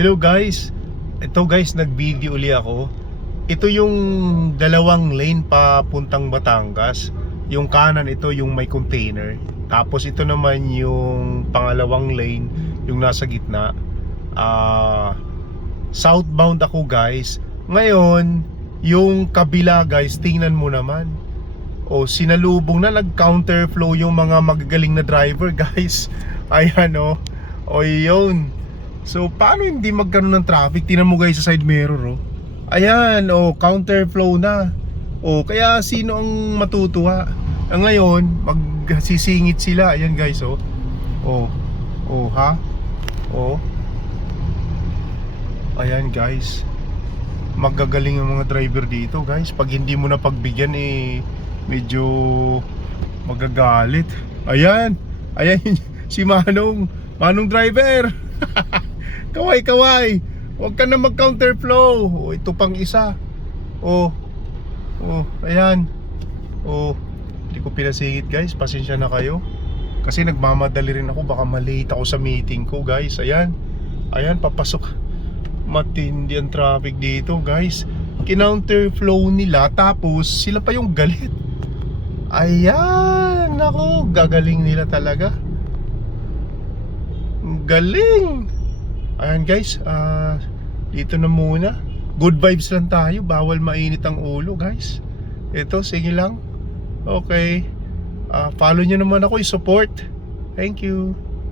Hello guys, ito guys nag-video uli ako. Ito yung dalawang lane papuntang Batangas. Yung kanan ito yung may container. Tapos ito naman yung pangalawang lane yung nasa gitna. Ah southbound ako guys. Ngayon, yung kabila guys, tingnan mo naman. O sinalubong na nag-counterflow yung mga magagaling na driver guys. Ayan o. O yun. So, paano hindi magkaroon ng traffic? Tingnan mo guys sa side mirror, oh. Ayan, oh, counterflow na. Oh, kaya sino ang matutuwa? Ah, ngayon, magsisingit sila. Ayan guys, oh. Oh, oh, ha? Oh. Ayan guys. Magagaling ang mga driver dito, guys. Pag hindi mo na pagbigyan, eh, medyo magagalit. Ayan. Ayan si Manong. Manong driver. kaway, kaway. Huwag ka na mag-counterflow. O, ito pang isa. Oh. Oh, ayan. Oh, hindi ko pinasingit guys. Pasensya na kayo. Kasi nagmamadali rin ako. Baka malate ako sa meeting ko guys. Ayan. Ayan, papasok. Matindi ang traffic dito guys. Kinounterflow nila. Tapos sila pa yung galit. Ayan. Nako, gagaling nila talaga. Galing! Ayan guys, ah dito na muna. Good vibes lang tayo, bawal mainit ang ulo guys. Ito, sige lang. Okay. Ah follow nyo naman ako, i-support. Thank you.